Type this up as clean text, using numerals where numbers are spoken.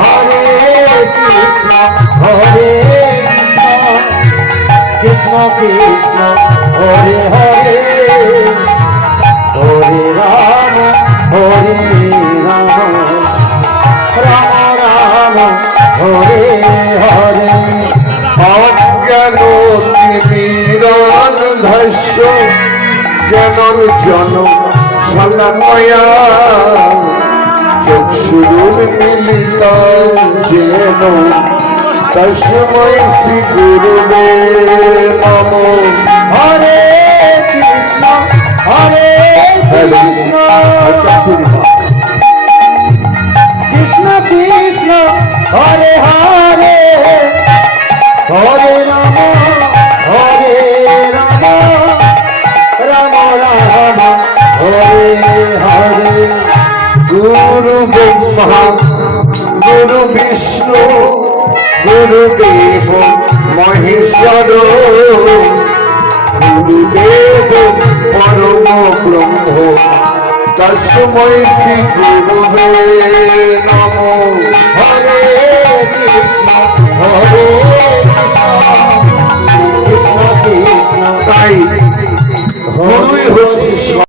হরে কৃষ্ণ হরে কৃষ্ণ কৃষ্ণ হরে হরে হরে রাম রাম রাম হরে হরে অজ্ঞান তিমিরান্ধস্য জ্ঞানর্জন শলাকয়া চক্ষুরুন্মিলিত যেন তস্मै শ্রী গুরুবে নমঃ। হরে কৃষ্ণ কৃষ্ণ কৃষ্ণ হরে হরে হরে রাম রাম রাম হরে হরে গুরু ব্রহ্মা গুরু বিষ্ণু গুরুদেব মহেশ্বর গুরুদেব পরম ব্রহ্ম তস্मै শ্রী গুরুবে নমঃ। হরে কৃষ্ণ কৃষ্ণ কৃষ্ণ তাই গুরুই হচ্ছে